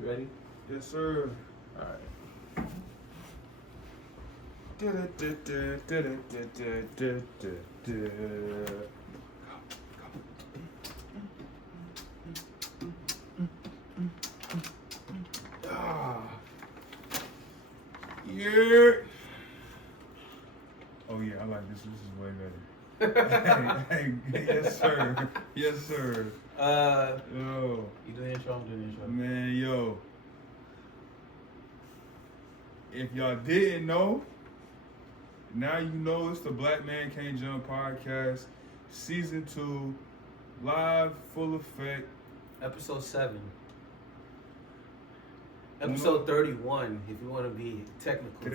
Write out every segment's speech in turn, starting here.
You ready? Yes, sir. Alright. Yeah. Oh yeah, I like this. This is way better. hey, yes sir. Yes sir. Yo. You do the intro, I'm doing the intro. Man, yo. If y'all didn't know, now you know. It's the Black Man Can't Jump podcast, season 2, live, full effect. Episode 7. Episode 31, if you want to be technical.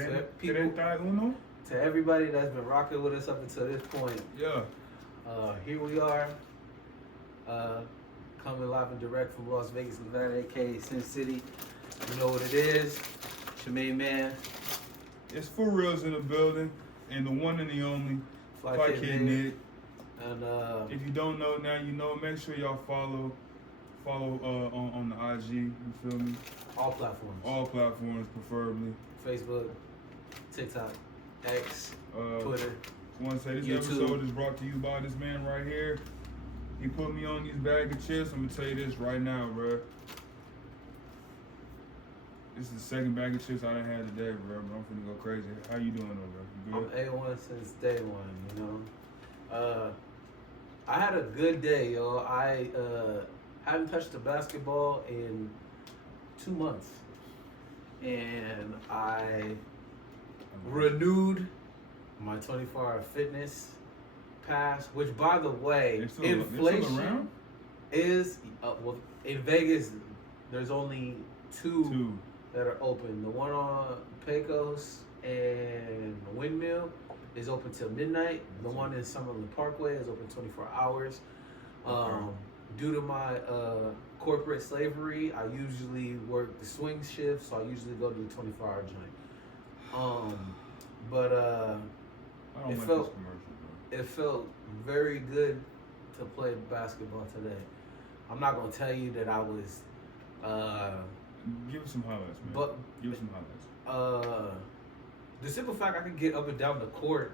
To everybody that's been rocking with us up until this point. Yeah. Here we are, coming live and direct from Las Vegas, Nevada, aka Sin City. You know what it is. It's your main man. It's For Reals in the building, and the one and the only Fly Kid Nick. And if you don't know now, you know. Make sure y'all follow on the IG. You feel me? all platforms. All platforms, preferably. Facebook, TikTok, X, Twitter. I want to say this YouTube. episode is brought to you by this man right here. He put me on these bag of chips. I'm gonna tell you this right now, bro. This is the second bag of chips I done had today, bro. I'm finna go crazy. How you doing, though, bro? You good? I'm A1 since day one, you know. I had a good day, yo. I hadn't touched the basketball in 2 months. And I renewed my 24-hour fitness pass, which, by the way, inflation is, well, in Vegas, there's only two that are open. The one on Pecos and Windmill is open till midnight. The one in Summerlin Parkway is open 24 hours. Due to my corporate slavery, I usually work the swing shift, so I usually go to the 24-hour joint. But it felt very good to play basketball today. I'm not gonna tell you that I was. Give us some highlights, man. But give us some highlights. The simple fact I could get up and down the court,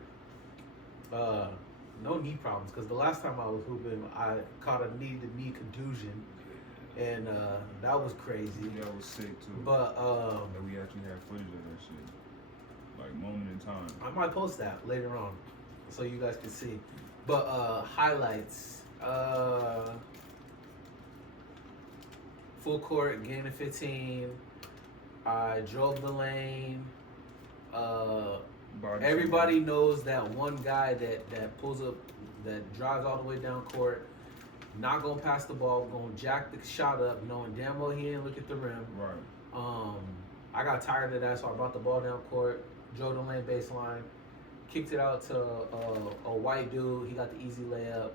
no knee problems. Because the last time I was hooping, I caught a knee-to-knee contusion, and that was crazy. That was sick too. But that we actually had footage of that shit, like moment in time. I might post that later on, so you guys can see. But highlights. Full court, gain of 15. I drove the lane. Everybody knows that one guy that pulls up, that drives all the way down court, not gonna pass the ball, gonna jack the shot up, knowing damn well he didn't look at the rim. Right. I got tired of that, so I brought the ball down court, drove the lane baseline, kicked it out to a white dude. He got the easy layup.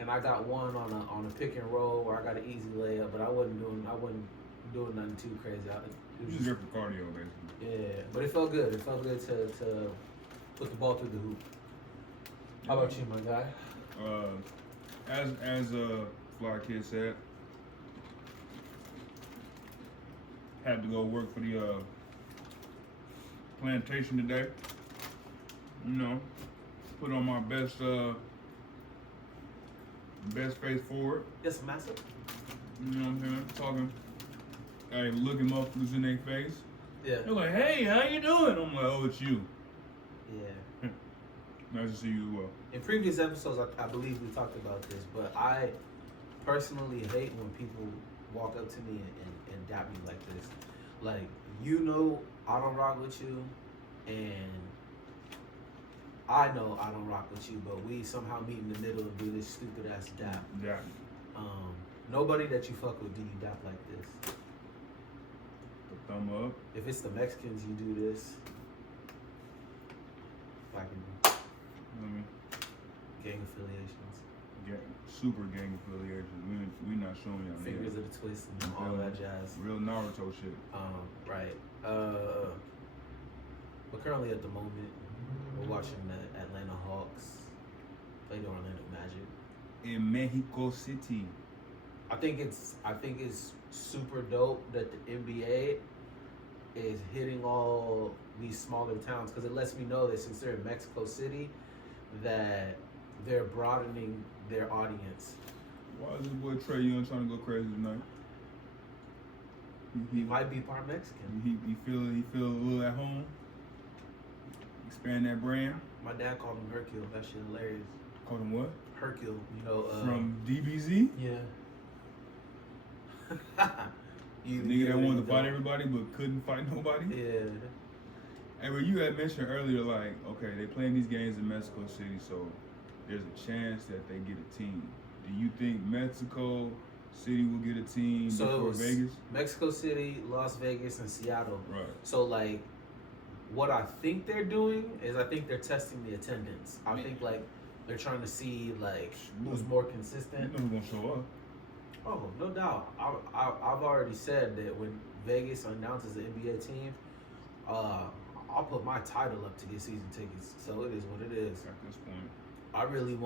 And I got one on a pick and roll where I got an easy layup, but I wasn't doing nothing too crazy. It was just good for cardio, basically. Yeah, but it felt good. It felt good to put the ball through the hoop. How about you, my guy? As Fly Kid said, had to go work for the plantation today. You know, put on my best face forward. Yes, massive. You know what I'm saying? Talking, hey, looking motherfuckers in their face. Yeah. They're like, hey, how you doing? I'm like, oh, it's you. Yeah. Nice to see you as well. In previous episodes, I believe we talked about this, but I personally hate when people walk up to me and dap me like this. Like, you know I don't rock with you, and I know I don't rock with you, but we somehow meet in the middle and do this stupid ass dap. Yeah. Nobody that you fuck with do you dap like this. The thumb up. If it's the Mexicans, you do this. Fucking gang affiliations. Super gang affiliations. We not showing y'all. Fingers of the twist and all that jazz. Real Naruto shit. Right. But currently at the moment, we're watching the Atlanta Hawks play the Orlando Magic. In Mexico City. I think it's super dope that the NBA is hitting all these smaller towns because it lets me know that since they're in Mexico City, that they're broadening their audience. Why is this boy Trey Young trying to go crazy tonight? He might be part Mexican. He feel a little at home. Expand that brand. My dad called him Hercule. That shit hilarious. Called him what? Hercule. You know. From DBZ. Yeah. Nigga that wanted to fight everybody but couldn't fight nobody. Yeah. And when you had mentioned earlier, like, okay, they playing these games in Mexico City, so there's a chance that they get a team. Do you think Mexico City will get a team before Vegas? Mexico City, Las Vegas, and Seattle. Right. So like, what I think they're doing is I think they're testing the attendance. I think like they're trying to see like who's more consistent. You know who's gonna show up. Oh, no doubt. I've already said that when Vegas announces the NBA team, I'll put my title up to get season tickets. So it is what it is. At this point, I really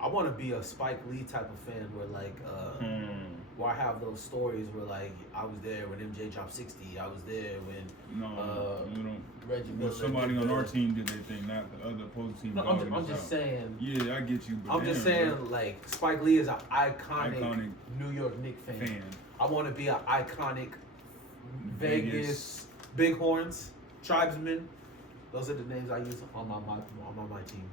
I wanna be a Spike Lee type of fan where like where I have those stories where like I was there when MJ dropped 60. I was there when we don't. Reggie Well, Miller somebody on our team did their thing, not the other opposing team. No, I'm just saying. Yeah, I get you. But I'm just saying, bro. like Spike Lee is an iconic New York Knicks fan. I want to be an iconic Vegas Bighorns tribesman. Those are the names I use on my team.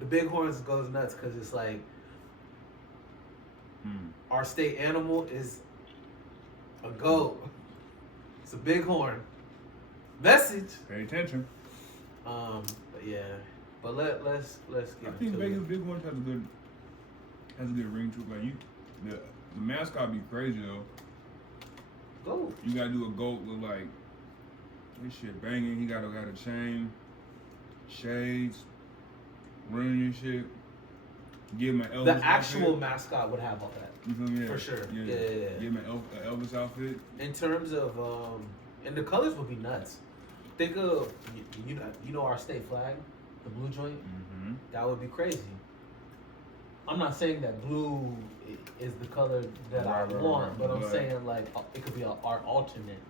The Bighorns goes nuts because it's like our state animal is a goat. It's a bighorn. Message. Pay attention. But yeah. But let's get. I think Vegas Bighorns has a good ring to it. Like the mascot be crazy though. Goat. You gotta do a goat with like this shit banging. He got a chain, shades, running and shit. Give him an Elvis. The actual outfit. mascot would have all that. You feel me? Yeah. For sure. Yeah. Give him an Elvis outfit. In terms of and the colors would be nuts. Think of you know our state flag, the blue joint. Mm-hmm. That would be crazy. I'm not saying that blue is the color that I want, but I'm saying like it could be our alternate.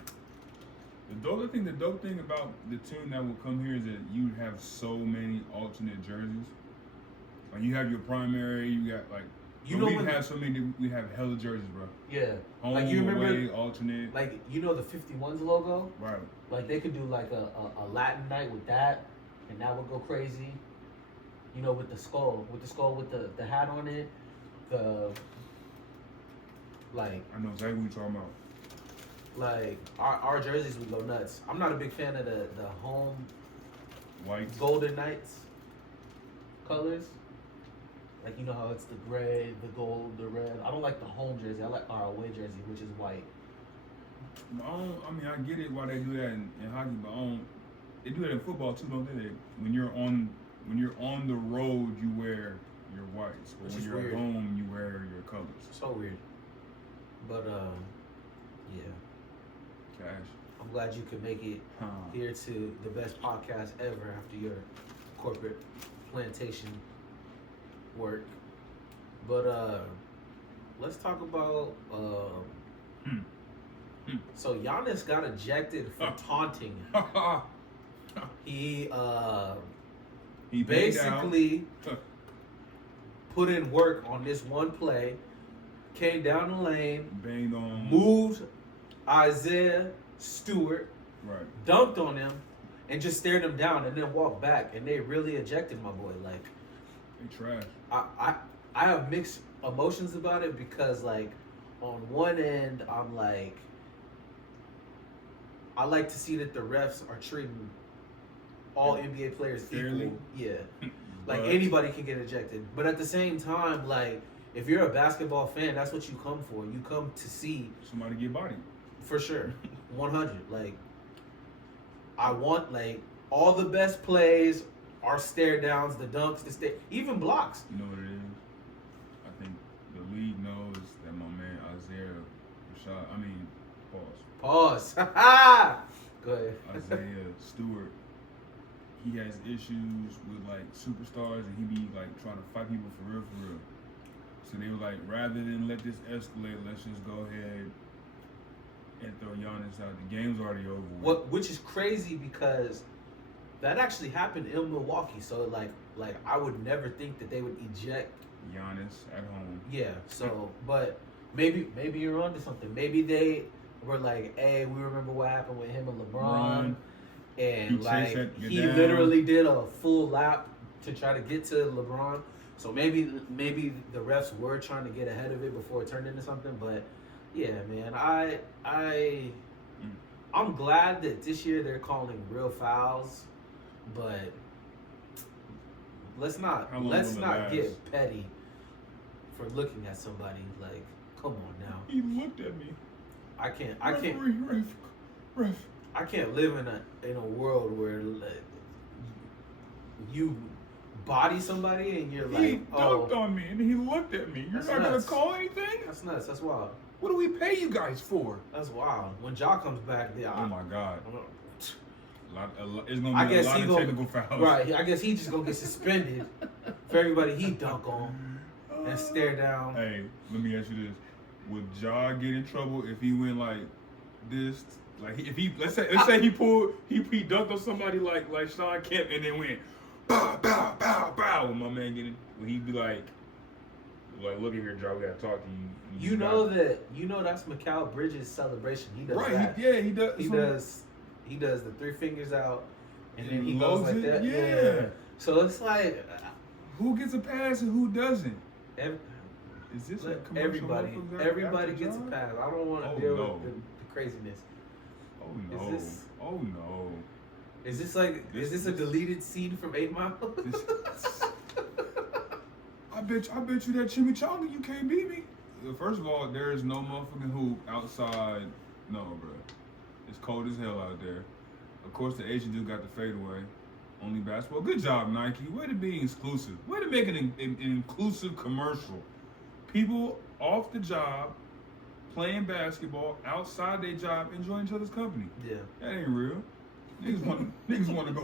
I think the dope thing about the team that will come here is that you have so many alternate jerseys. Like you have your primary, you got like we have hella jerseys, bro. Yeah. Home, like you remember away, alternate. Like you know the 51s logo? Right. Like they could do like a Latin night with that and that would go crazy. You know, with the skull with the hat on it. Like I know exactly what you're talking about. Like our jerseys would go nuts. I'm not a big fan of the home White Golden Knights colors. Like you know how it's the gray, the gold, the red. I don't like the home jersey. I like our away jersey, which is white. I get it why they do that in hockey, but they do that in football too, don't they? When you're on the road, you wear your whites, but when you're at home, you wear your colors. So weird. But yeah. Cash. I'm glad you could make it here to the best podcast ever after your corporate plantation work. But let's talk about so Giannis got ejected for taunting. He basically put in work on this one play, came down the lane, banged on, moved Isaiah Stewart, right, dunked on him, and just stared him down, and then walked back. And they really ejected my boy. Like, they trash. I have mixed emotions about it because, like, on one end, I'm like, I like to see that the refs are treating all NBA players fairly. Equal. Yeah, like anybody can get ejected. But at the same time, like, if you're a basketball fan, that's what you come for. You come to see somebody get bodied. For sure, 100. Like, I want like all the best plays, our stare downs, the dunks, even blocks. You know what it is? I think the league knows that my man Isaiah Pause. Go ahead. Isaiah Stewart, he has issues with like superstars, and he be like trying to fight people for real. So they were like, rather than let this escalate, let's just go ahead and throw Giannis out. The game's already over with. Which is crazy because that actually happened in Milwaukee. So like I would never think that they would eject Giannis at home. Yeah. So, but maybe you're onto something. Maybe they were like, hey, we remember what happened with him and LeBron. And like he literally did a full lap to try to get to LeBron. So maybe the refs were trying to get ahead of it before it turned into something. But yeah, man, I'm glad that this year they're calling real fouls, but let's not get petty for looking at somebody. Like, come on now. He looked at me. I can't. Ref. I can't live in a world where like, you body somebody and you're like, he dunked on me and he looked at me. You're not gonna call anything? That's nuts. That's wild. What do we pay you guys for? That's wild. When Ja comes back, oh my God. It's gonna be a lot of technical fouls. Right. I guess he's just gonna get suspended for everybody he dunk on and stare down. Hey, let me ask you this: would Ja get in trouble if he went like this? Like if he let's say he dunked on somebody like Sean Kemp and then went bow bow bow bow when my man get in, when he'd be like look at here, Ja, we gotta talk to you. You know that's Mikal Bridges' celebration. He does that. He does the three fingers out and then he goes like that. Yeah. So it's like who gets a pass and who doesn't? Is this a commercial? Everybody gets a pass. I don't want to deal with the craziness. Oh no. Is this a deleted scene from 8 Mile? I bet you that chimichanga you can't beat me. First of all, there is no motherfucking hoop outside. No, bro. It's cold as hell out there. Of course, the Asian dude got the fadeaway. Only basketball. Good job, Nike. Way to be exclusive. Way to make an inclusive commercial. People off the job, playing basketball, outside their job, enjoying each other's company. Yeah. That ain't real. Niggas want to go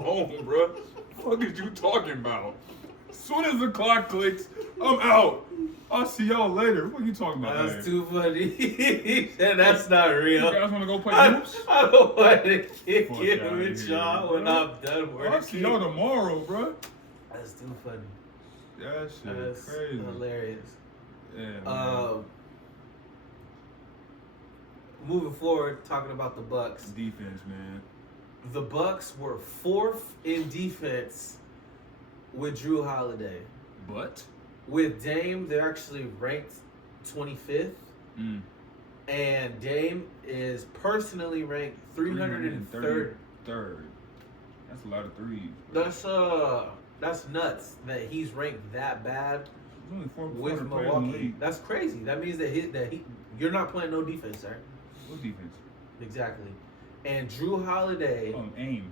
home, bro. What the fuck is you talking about? As soon as the clock clicks, I'm out. I'll see y'all later. What are you talking about? That's too funny. That's not real. You guys want to go play hoops? I don't want to kick it with y'all when I'm done working. I'll see y'all tomorrow, bro. That's too funny. That shit is crazy. Hilarious. Yeah. Moving forward, talking about the Bucks. Defense, man. The Bucks were 4th in defense with Jrue Holiday. But with Dame, they're actually ranked 25th. And Dame is personally ranked 333rd. That's a lot of threes. That's nuts that he's ranked that bad with Milwaukee. That's crazy. That means that you're not playing no defense, sir. What defense? Exactly. And Jrue Holiday,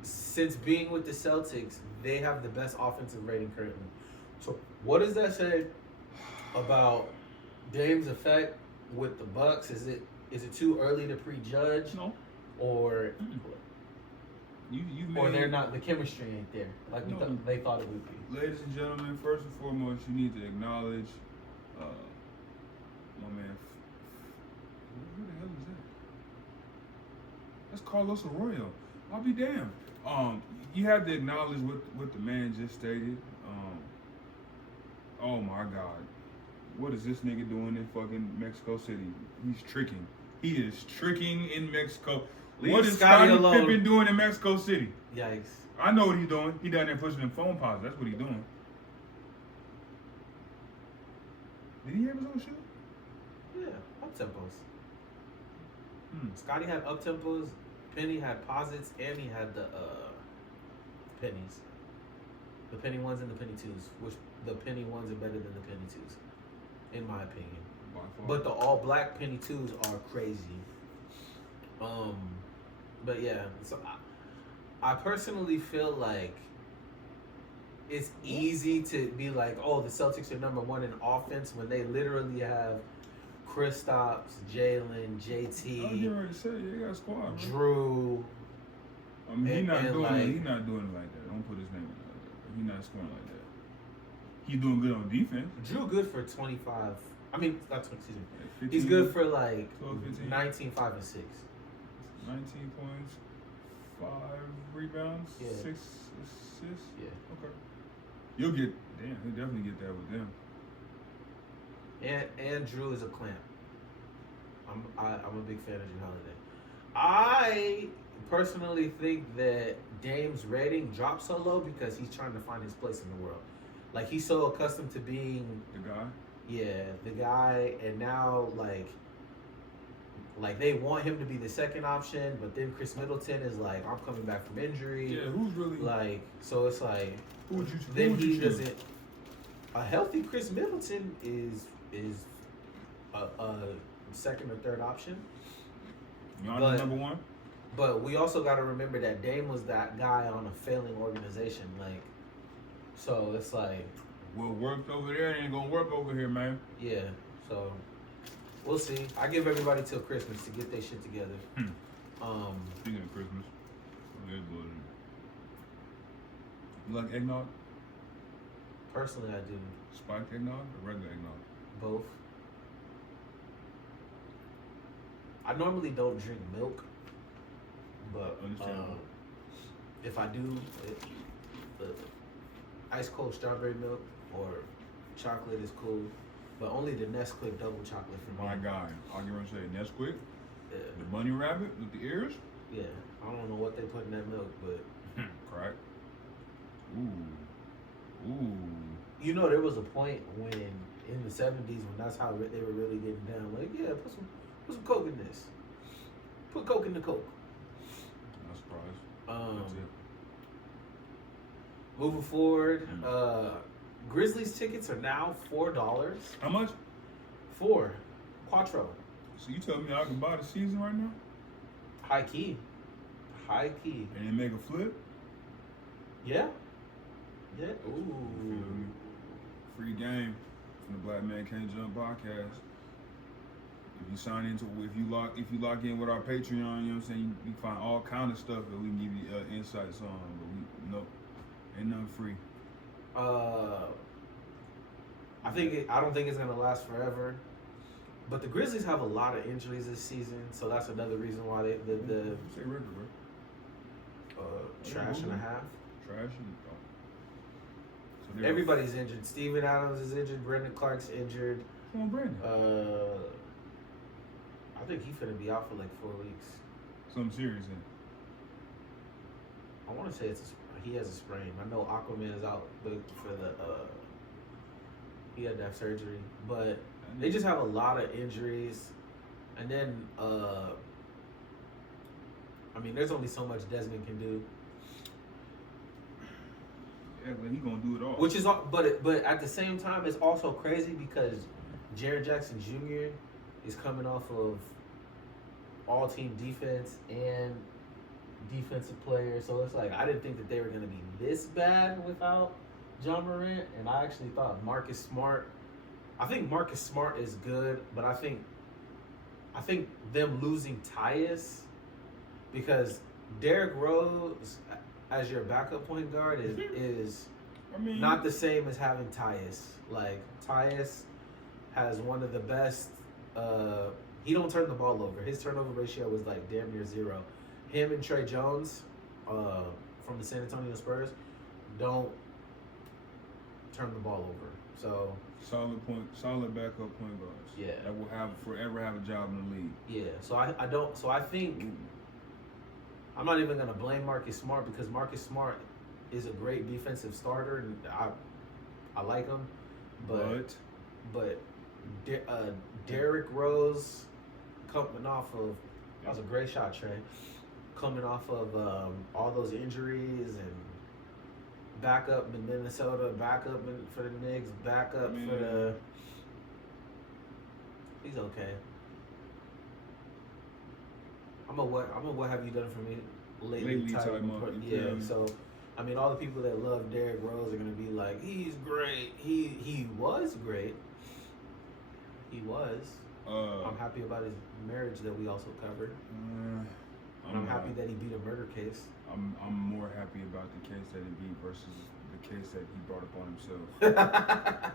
since being with the Celtics, they have the best offensive rating currently. So what does that say about Dame's effect with the Bucks? Is it too early to prejudge? No. Or or they're not, the chemistry ain't there like they thought it would be. Ladies and gentlemen, first and foremost, you need to acknowledge my man. Who the hell is that? That's Carlos Arroyo. I'll be damned. You have to acknowledge what the man just stated. Oh my God, what is this nigga doing in fucking Mexico City? He's tricking. He is tricking in Mexico. What is Scottie Pippen doing in Mexico City? Yikes. I know what he's doing. He down there pushing them phone pods. That's what he's doing. Did he have his own shoe? Yeah, up tempos. Scottie had up tempos. Penny had posits, and he had the pennies. The penny ones and the penny twos, which the penny ones are better than the penny twos, in my opinion. But the all black penny twos are crazy. But yeah, so I personally feel like it's easy to be like, oh, the Celtics are number 1 in offense when they literally have Kristaps, Jalen, JT. I was getting ready to say, they got a squad. Jrue. I mean, he's not doing it like that. Don't put his name in there. He's not scoring like that. He's doing good on defense. Jrue good for 25. I mean, not 20, excuse me. 15, He's good for like 12, 15. 19, 5, and 6. 19 points, 5 rebounds, Yeah. 6 assists. Yeah. Okay. You'll get, damn, he'll definitely get that with them. And Jrue is a clamp. I'm a big fan of Jrue Holiday. I personally think that Dame's rating dropped so low because he's trying to find his place in the world. Like, he's so accustomed to being The guy? the guy, and now like they want him to be the second option, but then Chris Middleton is like, I'm coming back from injury. Yeah, who's really Like, so it's like, who would you then who would you he choose? doesn't. A healthy Chris Middleton is a second or third option. Giannis number 1? But we also got to remember that Dame was that guy on a failing organization. Like, so it's like, What worked over there ain't gonna work over here, man. yeah. So we'll see. I give everybody till Christmas to get their shit together. Speaking of Christmas, here's what it is. You like eggnog? Personally, I do Spiked eggnog or regular eggnog? both. I normally don't drink milk, but Understandable. if I do, ice cold strawberry milk or chocolate is cool, but only the Nesquik double chocolate for me. My guy, I'll give him a say Nesquik, Yeah, the bunny rabbit with the ears. yeah. I don't know what they put in that milk, but Crack. Ooh. you know, there was a point when in the 70s when that's how they were really getting down. Like, yeah, put some Coke in this. Put Coke in the Coke. Not surprised. That's it. Moving forward, Grizzlies tickets are now $4. How much? 4. Quattro. So you telling me I can buy the season right now High key. High key. and then make a flip? Yeah. Yeah. You feel Ooh. me? Free game from the Black Man Can't Jump podcast. If you sign into, if you lock in with our Patreon, you know what I'm saying, you find all kind of stuff that we can give you insights on. But nope, ain't nothing free. I don't think it's gonna last forever. But the Grizzlies have a lot of injuries this season, so that's another reason why the Say record, bro. trash and a half. Trash and so they're- Everybody's injured. Steven Adams is injured. Brendan Clark's injured. Come on, Brandon. I think he's gonna be out for like 4 weeks. Something serious then. I want to say he has a sprain. I know Aquaman is out for the he had to have surgery, but they just have a lot of injuries, and then I mean, there's only so much Desmond can do. Yeah, but he gonna do it all. Which is, but at the same time, it's also crazy because Jaren Jackson Jr. is coming off of all-team defense and defensive player, so it's like I didn't think that they were gonna be this bad without John Morant, and I actually thought Marcus Smart. I think Marcus Smart is good, but I think them losing Tyus because Derrick Rose as your backup point guard is I mean, not the same as having Tyus. Like, Tyus has one of the best. He don't turn the ball over. His turnover ratio was like damn near 0. Him and Trey Jones from the San Antonio Spurs don't turn the ball over. So solid backup point guards. Yeah. That will forever have a job in the league. yeah. So I don't. So I think I'm not even gonna blame Marcus Smart because Marcus Smart is a great defensive starter and I like him, but Derrick Rose coming off of that was a great shot, Trey. Coming off of all those injuries and backup in Minnesota, backup for the Knicks, backup for the. He's okay. I'm a what have you done for me lately type type mode, yeah. So I mean, all the people that love Derrick Rose are gonna be like, he's great. He was great. He was. I'm happy about his marriage that we also covered. And I'm happy that he beat a murder case. I'm more happy about the case that he beat versus the case that he brought upon himself.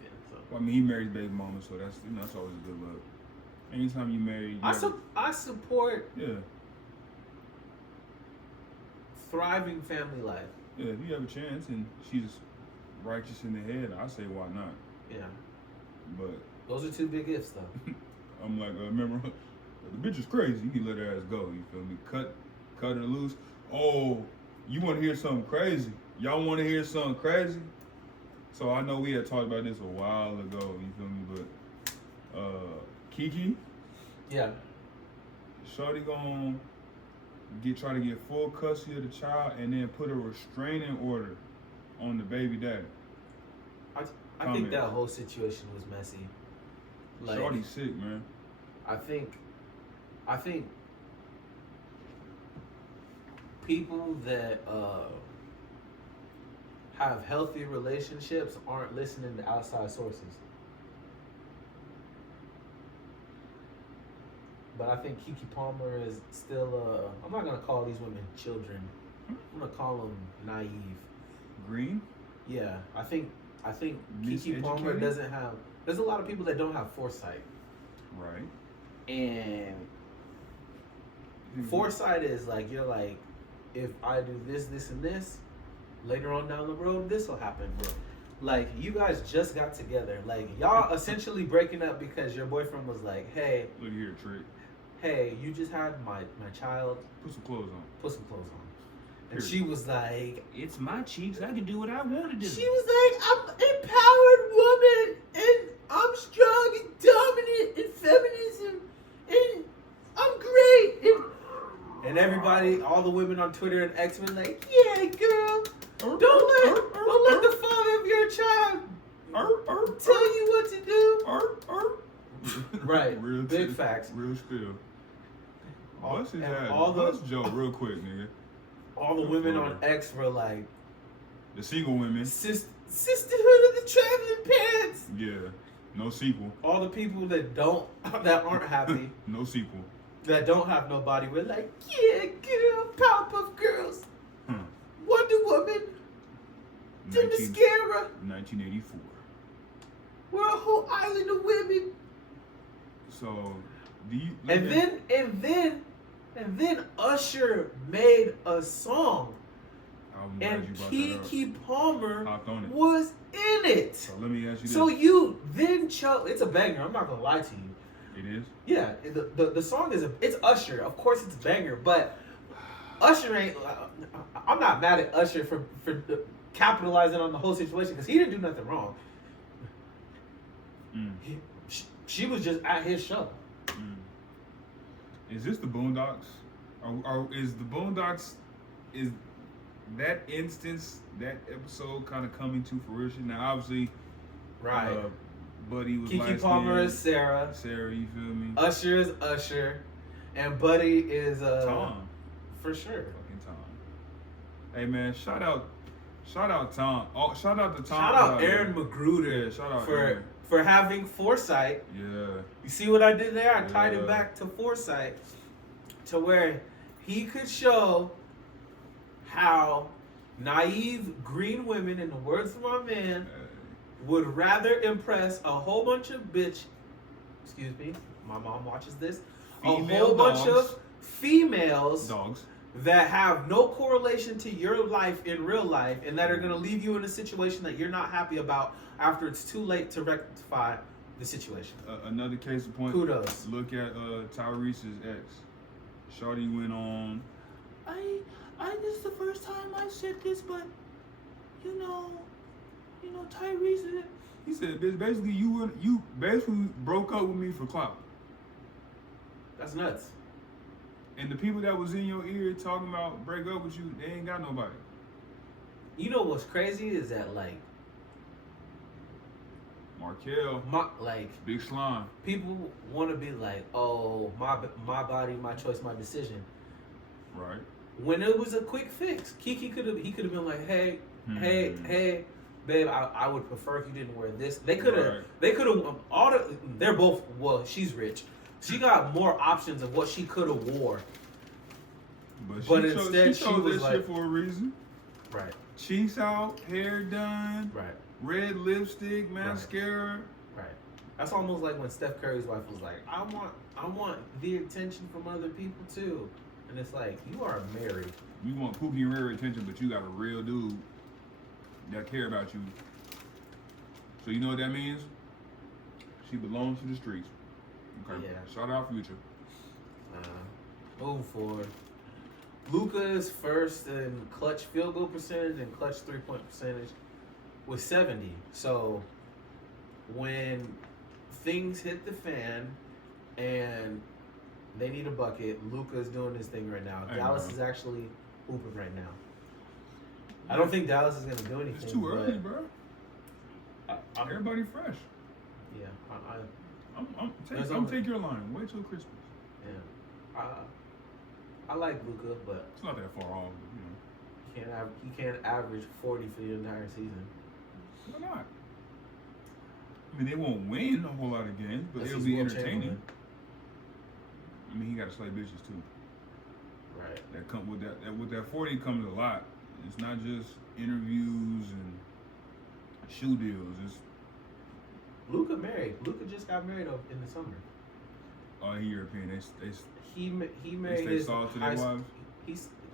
Yeah, so. Well, I mean, he married baby mama, so that's that's always a good look. Anytime you marry, I support yeah, thriving family life. yeah. If you have a chance and she's righteous in the head, I say why not. Yeah, But those are two big ifs, though. I'm like, remember, the bitch is crazy. You can let her ass go. You feel me? Cut her loose. Oh, you want to hear something crazy? Y'all want to hear something crazy? So I know we had talked about this a while ago. You feel me? But Kiki, Yeah. shorty gonna try to get full custody of the child and then put a restraining order on the baby daddy. I think that whole situation was messy. Like, Shorty's sick, man. I think people that have healthy relationships aren't listening to outside sources. But I think Keke Palmer is still I'm not gonna call these women children. I'm gonna call them naive. Green? Yeah, I think Keke Palmer Miseducated? doesn't have. There's a lot of people that don't have foresight, Right. and foresight is like, you're like, if I do this, this, and this, later on down the road, this will happen. Like, you guys just got together. Like, y'all essentially breaking up because your boyfriend was like, hey, Look here, Trick. hey, you just had my child. Put some clothes on. Put some clothes on. And Period. she was like, It's my cheeks. I can do what I want to do. she was like, I'm an empowered woman, and I'm strong and dominant and feminism, and I'm great. And everybody, all the women on Twitter and X were like, yeah, girl, don't let the father of your child tell you what to do. Right, Real big facts. Real spill. All- Bust his and ass. all the- Bust Joe real quick, nigga. All the women on X were like, The single women. sisterhood of the traveling pants. Yeah. No sequel. All the people that aren't happy, No sequel. that don't have nobody, were like, yeah, girl, Powerpuff Girls, Huh. Wonder Woman, Themyscira, 1984. we're a whole island of women. So, do you... And then Usher made a song, I'm glad and you brought that up. Keke Palmer Hopped on it. was in it. So let me ask you this. So you then chose. It's a banger. I'm not gonna lie to you. It is? Yeah, the song is it's Usher. Of course, it's a banger, but Usher ain't. I'm not mad at Usher for capitalizing on the whole situation because he didn't do nothing wrong. Mm. She was just at his show. Mm. Is this the Boondocks? Or is the Boondocks, is that instance, that episode kind of coming to fruition? Now, obviously, Buddy was Keke Palmer is Sarah. Sarah, you feel me? Usher is Usher, and Buddy is Tom. for sure. Fucking Tom. Hey man, shout out Tom. Oh, shout out to Tom. Shout out Aaron Magruder. Yeah, shout out for Aaron. for having foresight. Yeah. You see what I did there? I tied Yeah. it back to foresight, to where he could show how naive green women, in the words of my man, would rather impress a whole bunch of excuse me, my mom watches this, Female a whole bunch dogs. of females Dogs. that have no correlation to your life in real life, and that are going to leave you in a situation that you're not happy about after it's too late to rectify the situation. Another case in point. Kudos. Look at Tyrese's ex. Shorty went on. This is the first time I've said this, but you know, Tyrese. He said, "Bitch, basically you basically broke up with me for clout." That's nuts. And the people that was in your ear talking about break up with you, they ain't got nobody. You know what's crazy is that Markel, Big Slime. people want to be like, oh, my body, my choice, my decision. Right. When it was a quick fix, Keke could have been like, hey, babe, I would prefer if you didn't wear this. They could have they're both, well, she's rich. She got more options of what she could have wore. But But she instead chose she was that like- shit for a reason. Right. cheeks out, hair done, Right. red lipstick, mascara. Right. That's almost like when Steph Curry's wife was like, I want the attention from other people too. And it's like, you are married. You want Pookie and Rare attention, but you got a real dude that care about you. So you know what that means? She belongs to the streets. Okay. Yeah. Shout out Future. Moving forward. Luka's first in clutch field goal percentage and clutch 3-point percentage was 70. So when things hit the fan and they need a bucket, Luka's doing this thing right now. Dallas is actually hooping right now. I don't think Dallas is going to do anything. It's too early, bro. Everybody fresh. Yeah. I'm take your line. Wait till Christmas. Yeah. I like Luka, but it's not that far off. But, he can't average 40 for the entire season. Why not? I mean, they won't win a whole lot of games, but they'll be entertaining. I mean, he got to slay bitches too. Right. That come with that 40 comes a lot. It's not just interviews and shoe deals. It's Luka married. Luka just got married in the summer. Oh, he European. He married his wives.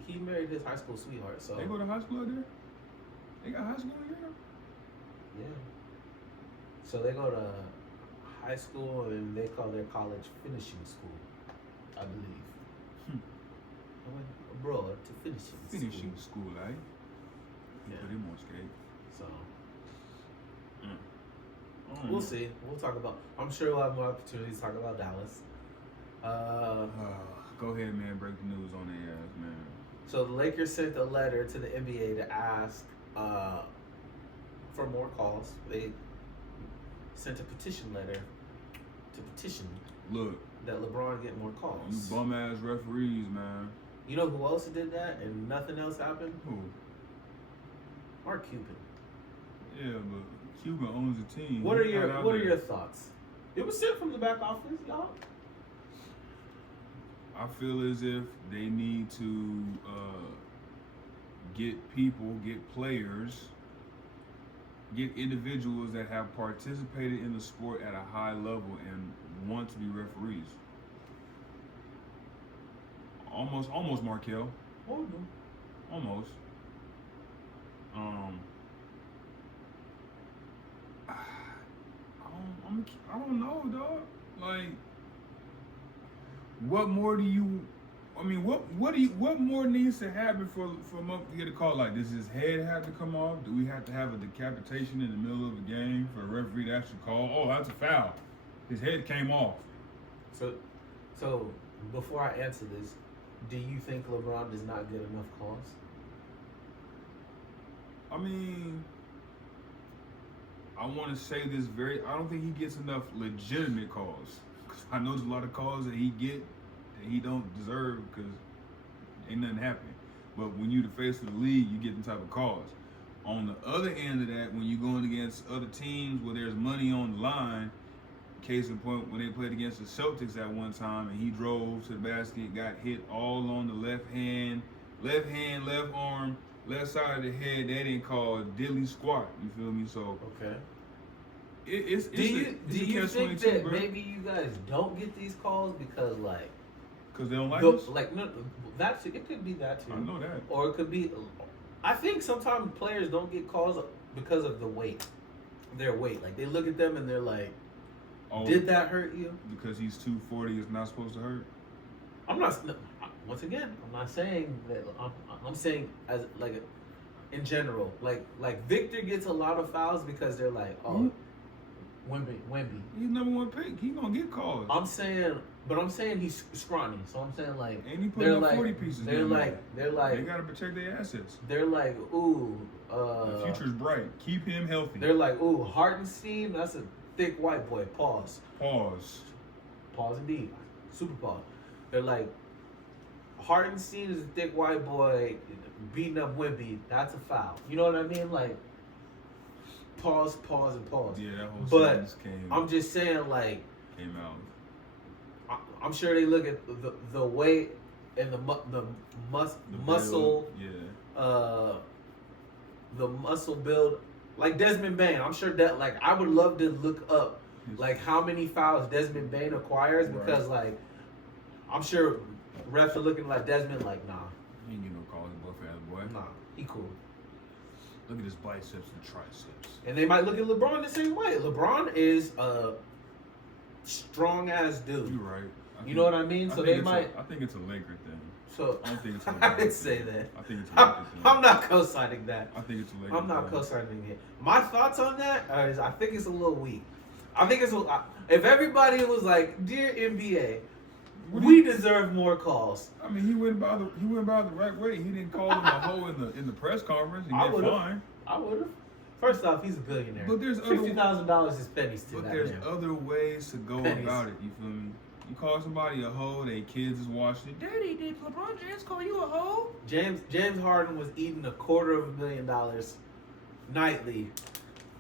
He married his high school sweetheart. So they go to high school out there. They got high school in Europe. Yeah. So they go to high school and they call their college finishing school, I believe. I went abroad to finishing school, eh? Yeah. Put him on skate. So we'll see. We'll talk about. I'm sure we'll have more opportunities to talk about Dallas. Go ahead, man. Break the news on their ass, man. So the Lakers sent a letter to the NBA to ask for more calls. They sent a petition letter to petition that LeBron get more calls. You bum ass referees, man. You know who else did that and nothing else happened? Who? Mark Cuban. Yeah, but Cuban owns the team. What are your thoughts? It was sent from the back office, y'all. I feel as if they need to get players, get individuals that have participated in the sport at a high level and want to be referees. Almost Markel. Almost. I don't know, dog. Like, what more do you? I mean, what more needs to happen for Monk to get a call like this? His head have to come off? Do we have to have a decapitation in the middle of a game for a referee to actually call? Oh, that's a foul. His head came off. So before I answer this, do you think LeBron does not get enough calls? I mean, I want to say this I don't think he gets enough legitimate calls. Cause I know there's a lot of calls that he get that he don't deserve because ain't nothing happening. But when you the face of the league, you get them type of calls. On the other end of that, when you're going against other teams where there's money on the line, case in point, when they played against the Celtics at one time and he drove to the basket, got hit all on the left hand, left arm, left side of the head, they didn't call dilly squat. You feel me? So okay. Do you think that bro? Maybe you guys don't get these calls because because they don't like us? No, it could be that too. I know that. Or it could be. I think sometimes players don't get calls because of their weight. Like they look at them and they're like, oh, did that hurt you? Because he's 240 is not supposed to hurt? I'm not. Once again, I'm not saying that. I'm saying as in general, like Victor gets a lot of fouls because they're like, oh, Wnba. He's number one pick. He gonna get calls. I'm saying he's scrawny. So I'm saying like, and he putting up 40 pieces. They're like they gotta protect their assets. They're like, ooh, the future's bright. Keep him healthy. They're like, ooh, Hartenstein, that's a thick white boy. Pause indeed. Super pause. They're like, Hartenstein is a thick white boy beating up Wnba. That's a foul. You know what I mean? Like, pause, and pause. Yeah, that whole but came. I'm just saying, like, came out. I'm sure they look at the weight and the muscle. Build, yeah. the muscle build, like Desmond Bain. I'm sure that like I would love to look up like how many fouls Desmond Bain acquires because like I'm sure refs are looking like Desmond like nah. He ain't get no calls, boy. Nah, he cool. Look at his biceps and triceps. And they might look at LeBron the same way. LeBron is a strong ass dude. You're right. You know what I mean? So they might. I think it's a Laker thing. So I don't think it's a I didn't say that. I think it's a Laker thing. I'm not co-signing that. I think it's a Laker I'm not thing. co-signing it. My thoughts on that is I think it's a little weak. I think it's if everybody was like, dear NBA, we deserve more calls. I mean, he went about the right way. He didn't call him a hoe in the press conference and get fined. I would have. First off, he's a billionaire. But there's $50,000 is pennies to But that there's man. other ways to go about it. You feel me? You call somebody a hoe, they kids is watching it. Daddy, did LeBron James call you a hoe? James Harden was eating $250,000 nightly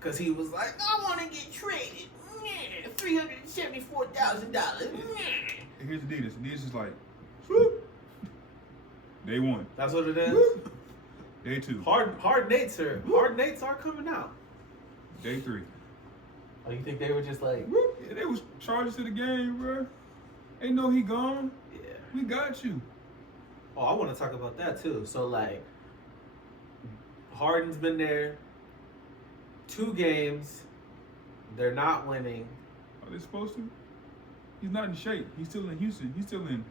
because he was like, I want to get traded. $374,000. Here's Adidas. Adidas is like, swoop. Day one. That's what it is. Whoop. Day two. Hard Nates are coming out. Day three. Oh, you think they were just like? Whoop. Yeah, they was charged to the game, bro. Ain't no he gone. Yeah. We got you. Oh, I want to talk about that too. So like, Harden's been there 2 games. They're not winning. Are they supposed to? He's not in shape. He's still in Houston. He's still in.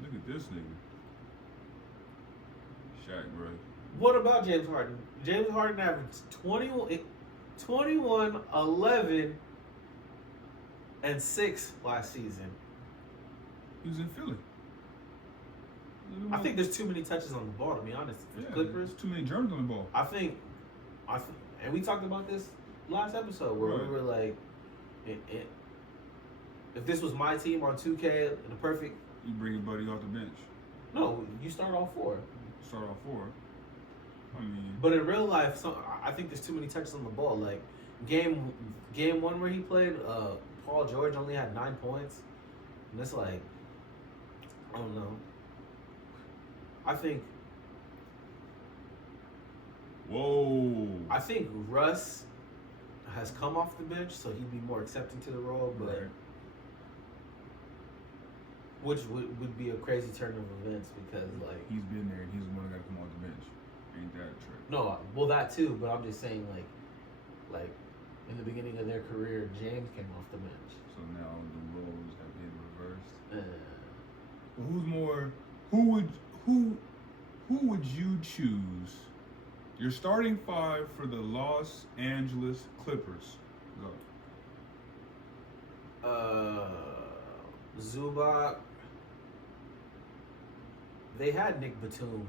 Look at this nigga. Shaq, bro. What about James Harden? James Harden averaged 21, 11, and 6 last season. He was in Philly. I think there's too many touches on the ball, to be honest. For the Clippers, there's too many germs on the ball. I think, and we talked about this last episode where we were like, if this was my team on 2K, the perfect. You bring your buddy off the bench. No, you start all 4. Start off 4. I mean. But in real life, I think there's too many touches on the ball. Like game 1 where he played, Paul George only had 9 points, and it's like, I don't know. I think Russ has come off the bench, so he'd be more accepting to the role, but which would be a crazy turn of events because like he's been there and he's the one that got to come off the bench. Ain't that a trick? No, well that too, but I'm just saying like in the beginning of their career, James came off the bench. So now the roles have been reversed. Uh, Who would you choose? Your starting 5 for the Los Angeles Clippers. Go. Zubac. They had Nick Batum.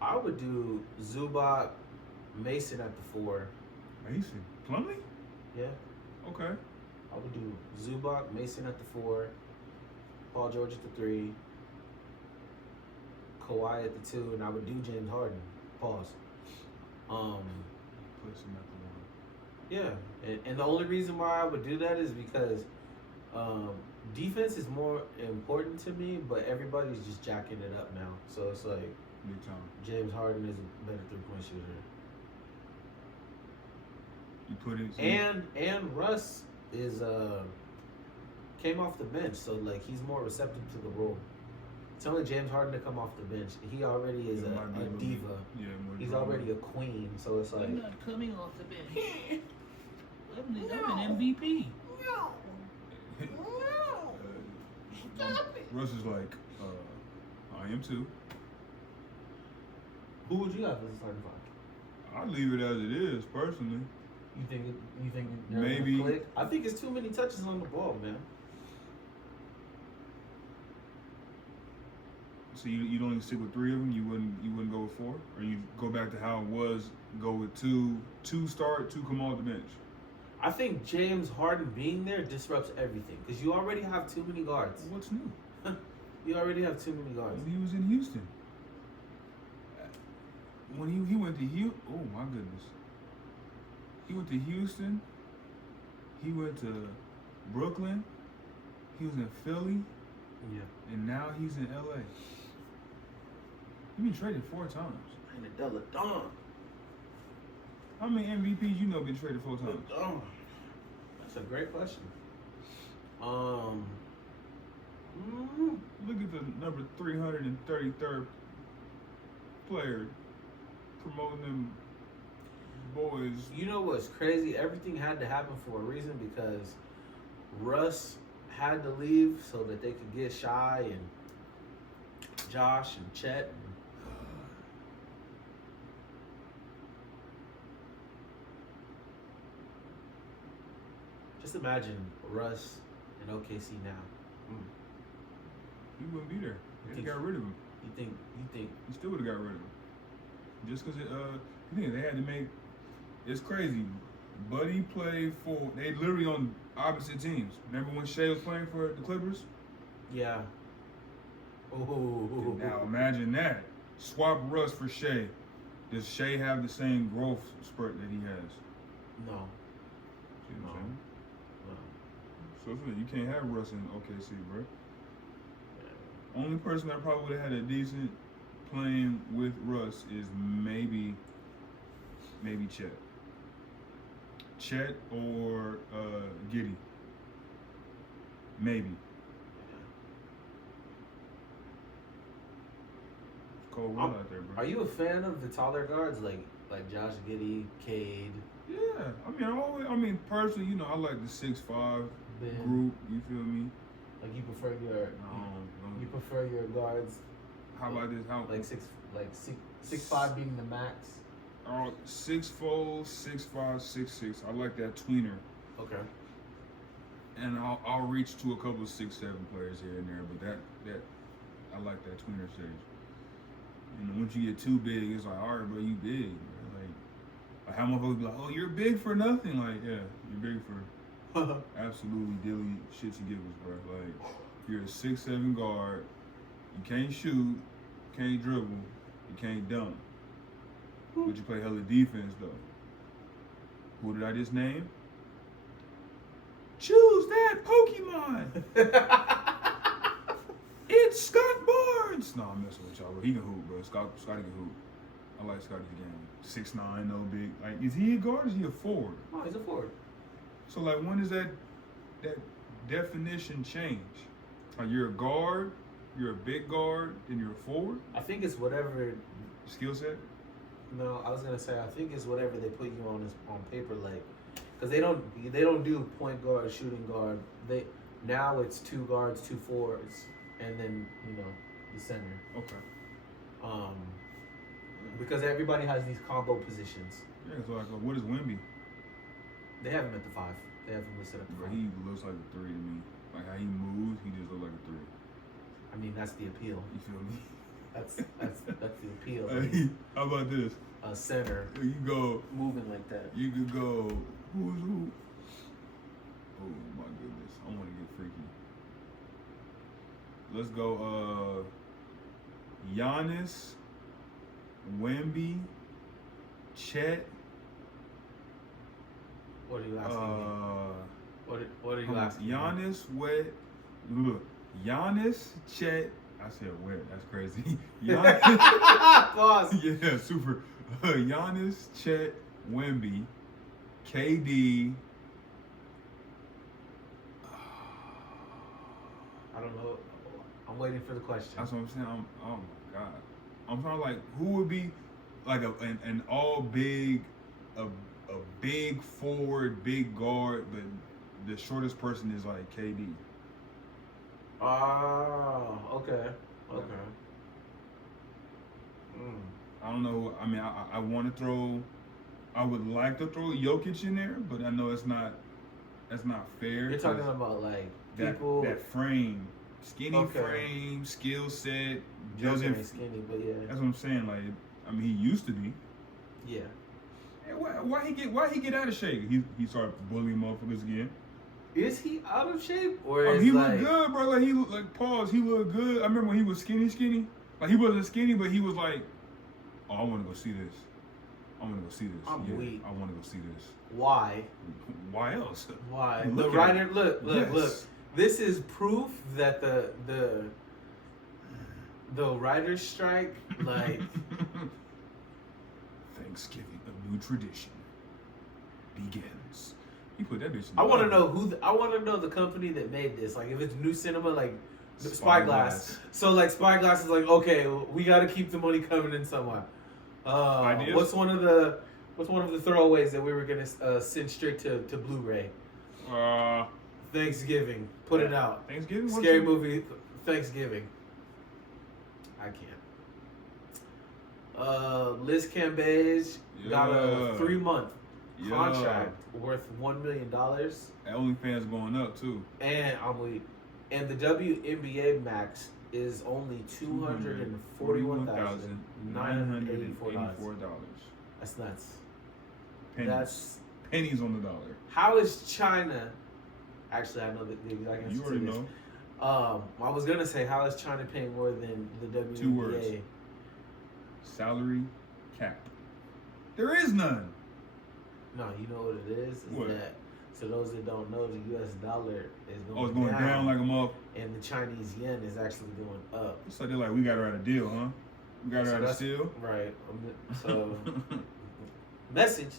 I would do Zubac, Mason at the 4. Mason? Plumlee? Yeah. Okay. I would do Zubac, Mason at the 4, Paul George at the 3, Kawhi at the 2, and I would do James Harden. Pause. Place him at the 1. Yeah, and the only reason why I would do that is because defense is more important to me, but everybody's just jacking it up now. So it's like Big time. James Harden is a better 3-point shooter. You put it. And Russ is came off the bench, so like he's more receptive to the role. Telling James Harden to come off the bench, he already is a diva. He's already a queen, so it's like I'm not coming off the bench. I'm an MVP. Russ is like, I am too. Who would you have as a starting 5? I leave it as it is, personally. You think they're Maybe. gonna click? I think it's too many touches on the ball, man. So you don't even stick with 3 of them. You wouldn't go with 4, or you go back to how it was. Go with 2 start, 2 come off the bench. I think James Harden being there disrupts everything because you already have too many guards. What's new? You already have too many guards. He was in Houston. When he went to Houston, oh my goodness. He went to Houston. He went to Brooklyn. He was in Philly. Yeah. And now he's in LA. He been traded 4 times. And a Della Don. How many MVPs you know been traded 4 times? That's a great question. Look at the number 333rd player promoting them boys. You know what's crazy? Everything had to happen for a reason because Russ had to leave so that they could get Shy and Josh and Chet. Just imagine Russ in OKC now. He wouldn't be there. They got rid of him. You think? He still would have got rid of him. Just because they had to make. It's crazy. Buddy played for. They literally on opposite teams. Remember when Shea was playing for the Clippers? Yeah. Oh. Now imagine that. Swap Russ for Shea. Does Shea have the same growth spurt that he has? No. See what I'm saying? No. So you can't have Russ in OKC, bro. Only person that probably would have had a decent playing with Russ is maybe Chet. Chet or Giddy. Maybe. It's cold world out there, bro. Are you a fan of the taller guards like Josh Giddey, Cade? Yeah, I mean, personally, you know, I like the 6'5" group. You feel me? Like you prefer your guards? How about this? How 6'5" being the max? 6'4", 6'5", 6'6". I like that tweener. Okay. And I'll reach to a couple of 6'7" players here and there, but that I like that tweener stage. You know, once you get too big, it's like, all right, bro, you big. Bro. Like how motherfuckers be like, oh, you're big for nothing. Like, yeah, you're big for absolutely dilly shits and giggles, bro. Like, you're a 6'7" guard. You can't shoot, can't dribble, you can't dunk. But you play hella defense, though. Who did I just name? Choose that Pokemon! It's Scott Barnes! No, I'm messing with y'all, bro. He can hoop, bro. Scotty can hoop. I like Scotty's game. 6'9", no big. Like, is he a guard or is he a forward? Oh, he's a forward. So, like, when does that definition change? Like, you're a guard, you're a big guard, then you're a forward? I think it's whatever. Skill set? No, I was gonna say I think it's whatever they put you on paper, like, because they don't do point guard, shooting guard. Now it's 2 guards, 2 forwards, and then the center. Okay. Because everybody has these combo positions. Yeah, so like, what is Wnba? They have him at the 5. They have him listed at the 5. He looks like a 3 to me. Like how he moves, he just looks like a 3. I mean, that's the appeal. You feel me? That's the appeal. Hey, how about this? A center. You go moving like that. You could go. Who's who? Oh my goodness! I want to get freaky. Let's go. Giannis, Wnba, Chet. What are you asking me? What are you asking? Giannis, Chet. I said wet. That's crazy. Giannis, Pause. Yeah, super. Giannis, Chet, Wnba, KD. I don't know. I'm waiting for the question. That's what I'm saying. Oh my god. I'm trying to like who would be like an all big, a big forward, big guard, but the shortest person is like KD. Oh, okay. I don't know. I mean, I want to throw. I would like to throw Jokic in there, but I know that's not fair. You're talking about like people that frame, skinny frame, skill set. Doesn't skinny, but yeah. That's what I'm saying. Like, I mean, he used to be. Yeah. Hey, why he get out of shape? He started bullying motherfuckers again. Is he out of shape or he looked good, bro. Like he looked good. I remember when he was skinny. Like he wasn't skinny, but he was like, oh, I want to go see this. I'm weak. I want to go see this. Why? Why else? Why? Look, Look. This is proof that the the writer's strike, like Thanksgiving, a new tradition begins. You put that bitch in the I want to Bible. know I want to know the company that made this. Like, if it's New Cinema, like Spyglass. Spyglass. So like Spyglass is like, okay, we got to keep the money coming in somewhere. Ideas? What's one of the throwaways that we were gonna send straight to Blu-ray? Thanksgiving. Put it out. Thanksgiving? Scary movie. Thanksgiving. I can't. Liz Cambage got a 3-month contract worth $1 million. OnlyFans going up too. And the WNBA max is only $241,984. That's nuts. Pennies. That's pennies on the dollar. How is China? Actually, I know the exact answer You to already this. know. I was gonna say, how is China paying more than the WNBA? 2 words. Salary cap. There is none. No, you know what it is? What? That, so those that don't know, the U.S. dollar is going Oh, it's going down like a mother. and the Chinese yen is actually going up. So they're like, we got her at a deal, huh? We got her So at a that's- steal. Right. So, message.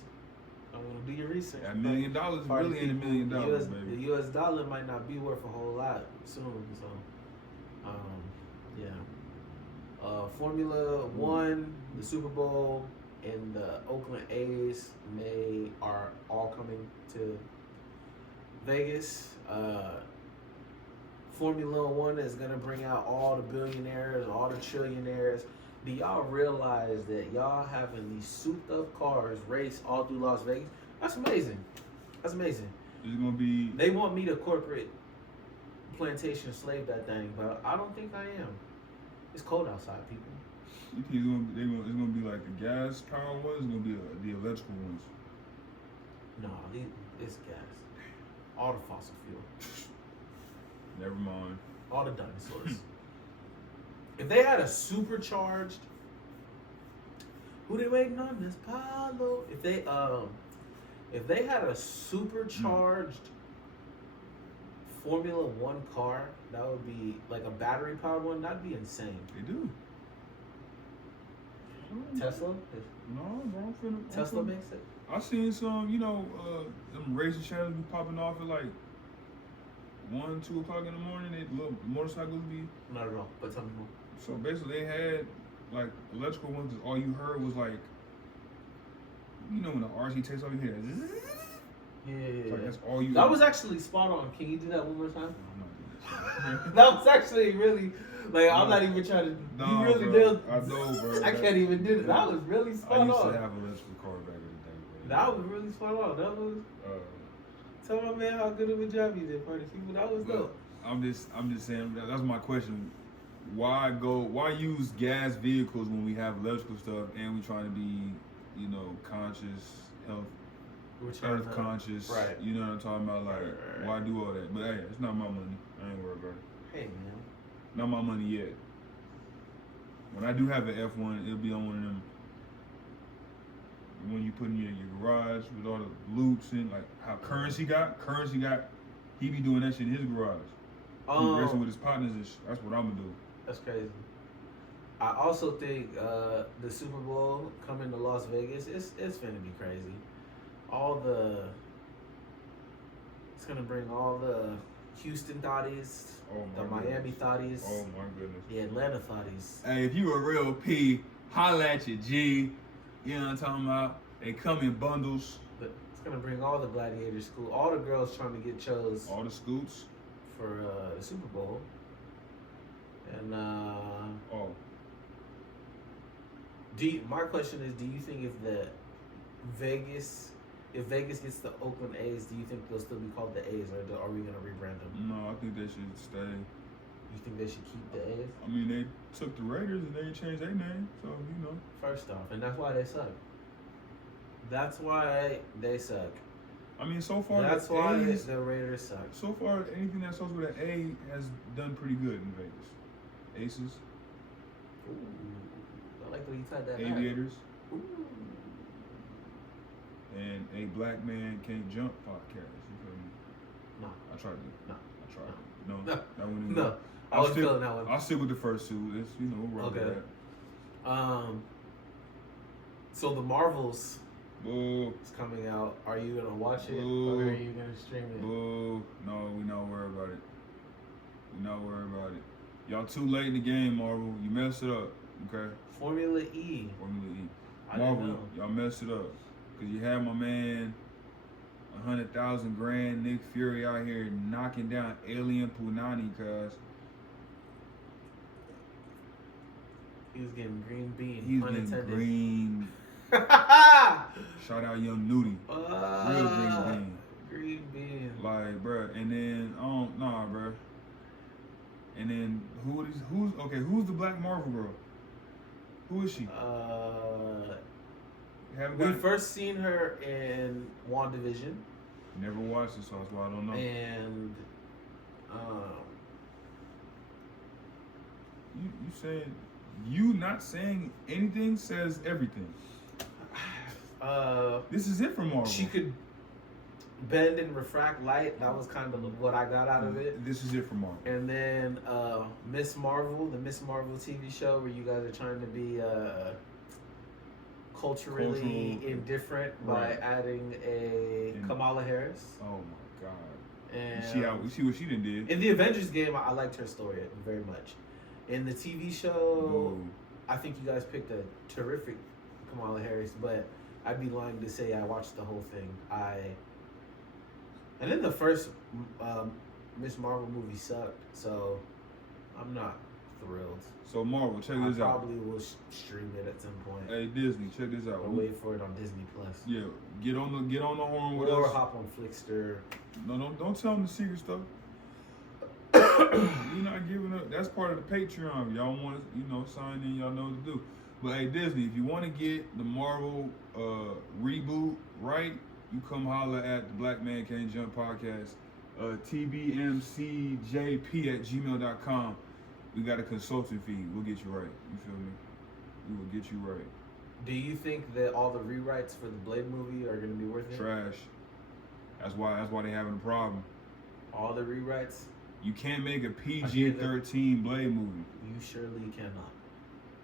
I'm gonna do your research. $1 million really ain't $1 million, the baby. The U.S. dollar might not be worth a whole lot soon. So, yeah. Formula One, the Super Bowl, and the Oakland A's are all coming to Vegas. Formula One is gonna bring out all the billionaires, all the trillionaires. Do y'all realize that y'all having these souped up cars race all through Las Vegas? That's amazing. That's amazing. It's gonna be. They want me to corporate plantation slave that thing, but I don't think I am. It's cold outside, people. You think it's gonna be like the gas powered ones? It's gonna be the electrical ones. No, it's gas. All the fossil fuel. Never mind. All the dinosaurs. If they had a supercharged, who they waiting on? Miss Paulo. If they had a supercharged Formula One car, that would be like a battery powered one. That'd be insane. They do. Tesla? No, bro. Tesla makes it. I seen some, them racing channels be popping off at like 1, 2 o'clock in the morning. They little motorcycles be. Not at all. But tell me more. So basically, they had like electrical ones. All you heard was like, when the RC takes off, you hear that. Yeah. Like that's all you. That was actually spot on. Can you do that one more time? I'm not doing that. That was actually really, like, I'm not even trying to. No, you really bro. nailed. I know, bro. I can't even do that. That was really spot I used on. to have an electrical car back in the day, bro. That was really spot on. That was. Tell my man how good of a job you did for the people. That was dope. I'm just saying. That's my question. Why use gas vehicles when we have electrical stuff and we trying to be, conscious, earth conscious. Right. You know what I'm talking about? Like, Right. why do all that? But hey, it's not my money. I ain't worried about it. Hey man. Not my money yet. When I do have an F1, it'll be on one of them. When you put in your garage with all the loops and like how Currency got, he be doing that shit in his garage. He racing with his partners and shit. That's what I'm gonna do. That's crazy. I also think the Super Bowl coming to Las Vegas, it's finna be crazy. It's gonna bring all the Houston thotties, the Miami thotties, Oh my goodness. the Atlanta thotties. Hey, if you a real P, holla at your G. You know what I'm talking about? They come in bundles. But it's gonna bring all the gladiator school, all the girls trying to get chose All the scoots. for the Super Bowl. And my question is, do you think if Vegas gets the Oakland A's, do you think they'll still be called the A's, or are we gonna rebrand them? No, I think they should stay. You think they should keep the A's? I mean, they took the Raiders and they changed their name, so First off, and that's why they suck. That's why they suck. I mean, so far That's the why A's, the Raiders suck. so far anything that starts with an A has done pretty good in Vegas. Aces, Ooh, I like when you tied that back. Aviators, Ooh. and A Black Man Can't Jump podcast. You feel me? No. I tried to. No. I tried. No. No. That one No. I I was feeling that one. I'll stick with the first two. It's, you know, we'll roll with that. So the Marvels Boo. is coming out. Are you gonna watch it Boo. or are you gonna stream it? Boo. No, we not worried about it. We not worried about it. Y'all too late in the game, Marvel. You messed it up. Okay. Formula E. Formula E. I didn't Marvel, know. y'all messed it up. Cause you had my man, 100,000 grand, Nick Fury out here knocking down Alien Punani, cuz. He was getting green bean. He's unintended. getting green. Shout out Young Nudie. Real green bean. Green bean. Like, bruh. And then, nah, bruh. And then, who's the Black Marvel girl? Who is she? We first seen her in WandaVision. Never watched it, so that's why I don't know. And you saying you not saying anything says everything. This is it for Marvel. She could bend and refract light. That was kind of what I got out of it. This is it for Marvel. And then Miss Marvel, the Miss Marvel TV show where you guys are trying to be culturally indifferent by adding a Kamala Harris. Oh my God. And see what she done did. in the Avengers game, I liked her story very much. In the TV show, I think you guys picked a terrific Kamala Harris, but I'd be lying to say I watched the whole thing. And then the first Miss Marvel movie sucked, so I'm not thrilled. So Marvel, check this out. I probably will stream it at some point. Hey Disney, check this out. Or wait for it on Disney Plus. Yeah, get on the horn with or us. hop on Flickster. No, don't tell them the secret stuff. You're not giving up. That's part of the Patreon. Y'all want to, sign in. Y'all know what to do. But hey, Disney, if you want to get the Marvel reboot right, you come holler at the Black Man Can't Jump podcast. tbmcjp@gmail.com. We got a consulting fee. We'll get you right. You feel me? We will get you right. Do you think that all the rewrites for the Blade movie are going to be worth it? Trash. That's why they having a problem. All the rewrites? You can't make a PG-13 Blade movie. You surely cannot.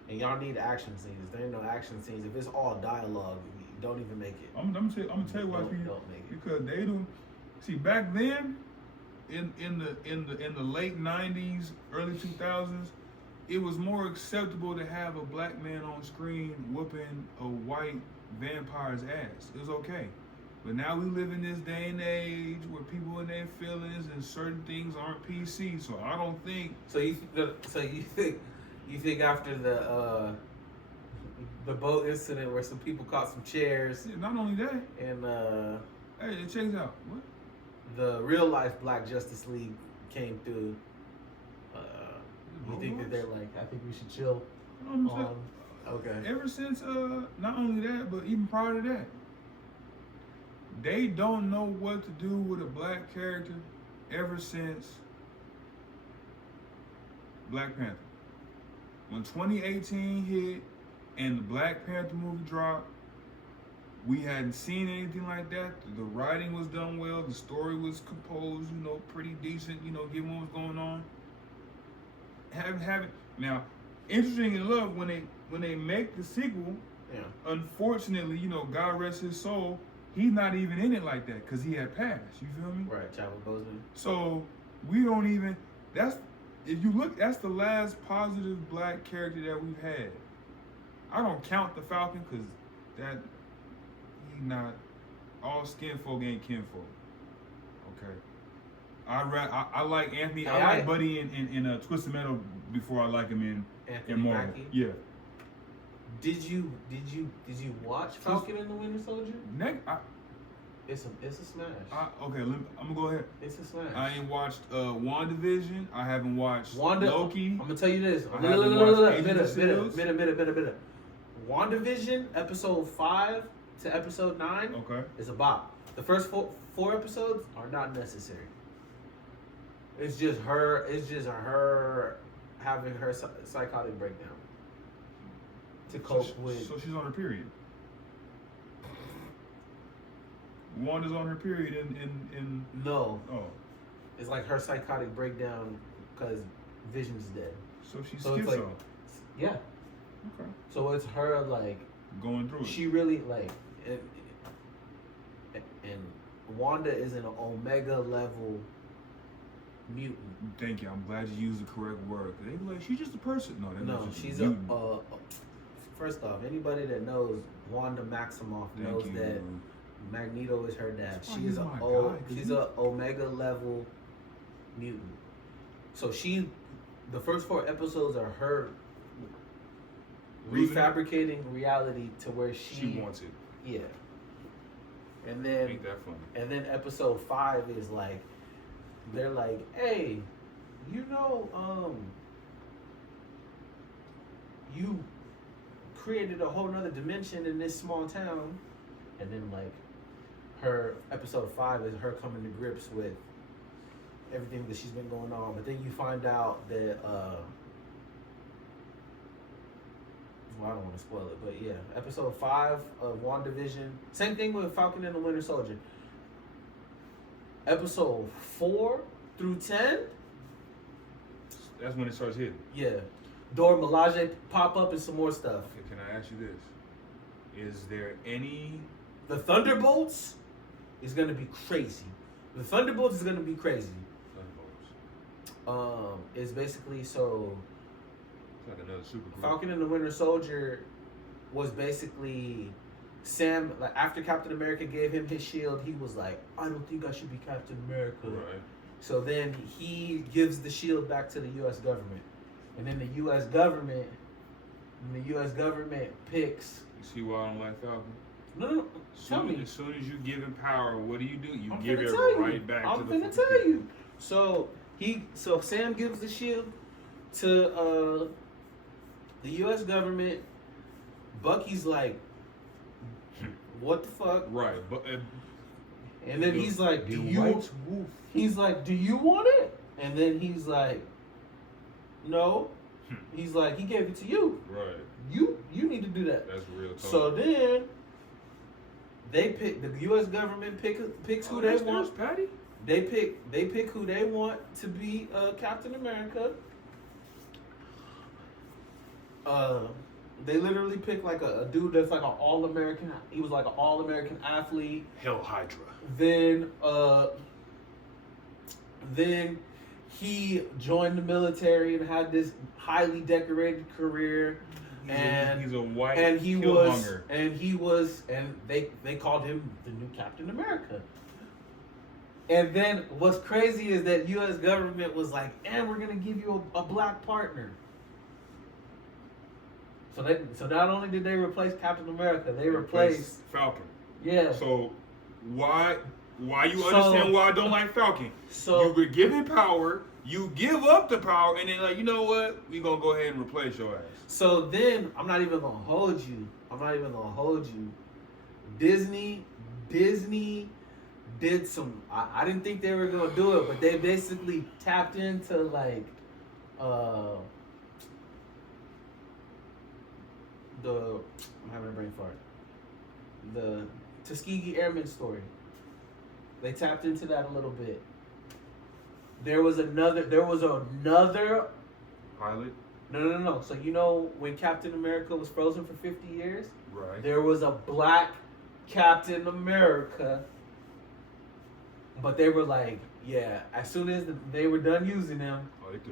And y'all need action scenes. There ain't no action scenes. If it's all dialogue, don't even make it. I'm gonna tell you why. Don't make it. Because they don't see back then, in the late '90s, early 2000s, it was more acceptable to have a black man on screen whooping a white vampire's ass. It was okay. But now we live in this day and age where people in their feelings and certain things aren't PC. So I don't think. So you think after the boat incident where some people caught some chairs. Yeah, not only that. And hey, check this out. What? The real life Black Justice League came through. You think that they're like, I think we should chill. Okay. Ever since not only that, but even prior to that. They don't know what to do with a black character ever since Black Panther. When 2018 hit and the Black Panther movie dropped, we hadn't seen anything like that. The writing was done well. The story was composed, pretty decent, given what was going on. Haven't. Now, interesting enough, when they make the sequel, unfortunately, God rest his soul, he's not even in it like that because he had passed. You feel me? Right, Chadwick Boseman. So we don't even. If you look, that's the last positive black character that we've had. I don't count the Falcon because he's not. All skin folk ain't kinfolk. Okay. I like Anthony. I like Buddy in Twisted Metal before I like him in Marvel. Mackie? Yeah. Did you watch Falcon and the Winter Soldier? It's a smash. Okay, I'm gonna go ahead. It's a smash. I ain't watched WandaVision. I haven't watched Loki. I'm gonna tell you this. I haven't watched Agents of Minute. WandaVision episode 5 to episode 9 is a bop. The first four episodes are not necessary. It's just her. It's just her having her psychotic breakdown to cope with. So she's on her period. Wanda's on her period in No. Oh. It's like her psychotic breakdown because Vision's dead. So she So skips it's like, off. yeah. Okay. So it's her like Going through it. she really like, and Wanda is an Omega level mutant. Thank you. I'm glad you used the correct word. Cause they be like, she's just a person. No, they're No, not just she's a mutant. first off, anybody that knows Wanda Maximoff knows Thank you. that Magneto is her dad. That's why She's he's a my guy, she's a Omega level mutant. So the first 4 episodes are her refabricating reality to where She wants it. yeah. And then Ain't that funny? and then episode 5 is like they're like, hey, you created a whole nother dimension in this small town. And then like her episode 5 is her coming to grips with everything that she's been going on. But then you find out that well, I don't want to spoil it, but yeah, episode 5 of WandaVision. Same thing with Falcon and the Winter Soldier. Episode 4 through 10, That's when it starts hitting. yeah. Dora Milaje pop up and some more stuff. Okay, can I ask you this? Is there any... The Thunderbolts is gonna be crazy. The Thunderbolts is gonna be crazy. It's basically so. It's like another super group. Falcon and the Winter Soldier was basically Sam. Like after Captain America gave him his shield, he was like, "I don't think I should be Captain America." Right. So then he gives the shield back to the U.S. government, and then the U.S. government picks. You see why I don't like Falcon? No. Tell me. As soon as you give him power, what do? You I'm give finna it tell you. right back I'm to the finna tell you. So Sam gives the shield to the U.S. government. Bucky's like, what the fuck? Right, but And then he's like, do you? He's like, do you want it? And then he's like, no. He's like, he gave it to you. Right. You need to do that. That's real talk. So then they pick the U.S. government picks who they want. Patty. They pick who they want to be Captain America. They literally pick like a dude that's like an all-American. He was like an all-American athlete. Hell Hydra. Then he joined the military and had this highly decorated career. He's a white and he killmonger. was they called him the new Captain America. And then what's crazy is that U.S. government was like, and we're gonna give you a black partner. So not only did they replace Captain America, they replaced Falcon. Yeah. So why you understand why I don't like Falcon? So you were given power, you give up the power, and then like, you know what? We gonna go ahead and replace your ass. So then I'm not even gonna hold you. Disney did some. I didn't think they were gonna do it, but they basically tapped into like I'm having a brain fart. The Tuskegee Airmen story. They tapped into that a little bit. There was another pilot? No. So you know when Captain America was frozen for 50 years? Right. There was a black Captain America. But they were like, yeah, as soon as they were done using him,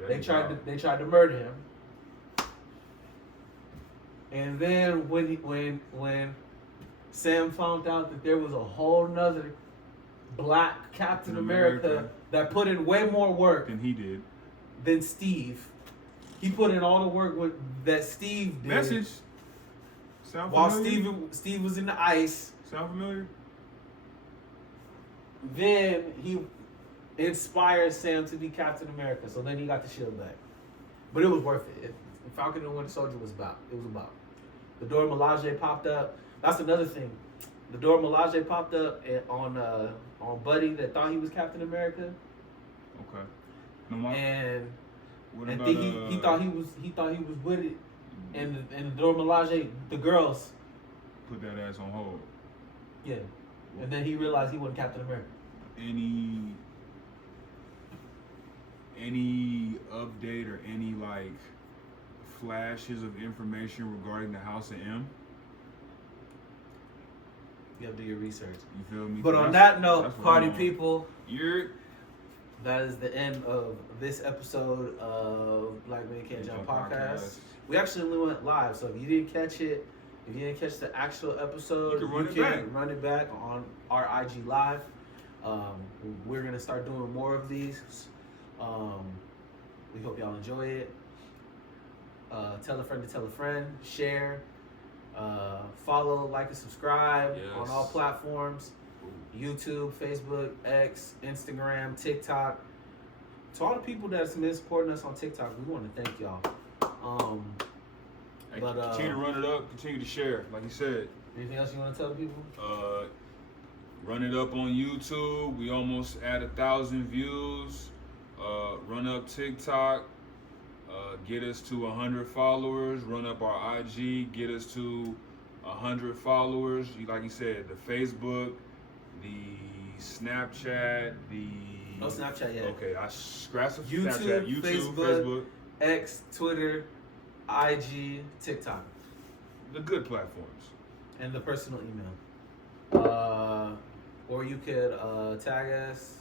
they tried to murder him. And then when Sam found out that there was a whole nother black Captain America that put in way more work than he did, than Steve. He put in all the work that Steve did. Message. Sound while familiar? Steve was in the ice. Sound familiar? Then he inspired Sam to be Captain America. So then he got the shield back. But it was worth it. Falcon and the Winter Soldier was about. The Dora Milaje popped up. That's another thing. The Dora Milaje popped up on Buddy that thought he was Captain America. Okay. No, and what and about, he thought he was with it. And the Dora Milaje, the girls put that ass on hold. Yeah. And then he realized he wasn't Captain America. Any update or any like flashes of information regarding the House of M. You have to do your research. You feel me? But on that note, that's what party I'm on. people, You're that is the end of this episode of Black Men Can't Jump podcast. We actually only went live, so if you didn't catch it, if you didn't catch the actual episode, You can run it back on our IG Live. We're going to start doing more of these. We hope y'all enjoy it. Tell a friend to tell a friend. Share. Follow, like, and subscribe on all platforms. YouTube, Facebook, X, Instagram, TikTok. To all the people that's been supporting us on TikTok, we want to thank y'all. continue to run it up, continue to share, like you said. Anything else you want to tell people? Run it up on YouTube. We almost at 1,000 views. Run up TikTok. Get us to 100 followers. Run up our IG. Get us to 100 followers. Like you said, the Facebook, the Snapchat, the... No Snapchat yet. Okay, I scratched the YouTube, Snapchat. YouTube, Facebook. X, Twitter, IG, TikTok. The good platforms. And the personal email. Or you could tag us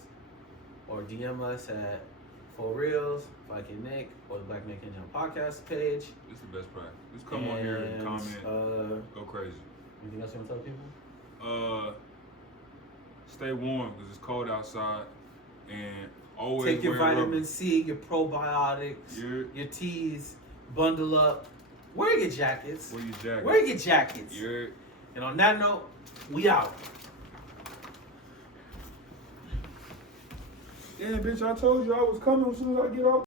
or DM us at For Reals, Viking Nick, or the Black Man Can Jump podcast page. It's the best practice. Just come on here and comment. Go crazy. Anything else you want to tell people? Stay warm because it's cold outside, and always take your wear vitamin rubber. C, your probiotics, your teas. Bundle up. Wear your jackets. Wear your jacket. Wear your jackets. And on that note, we out. Yeah, bitch, I told you I was coming as soon as I get off.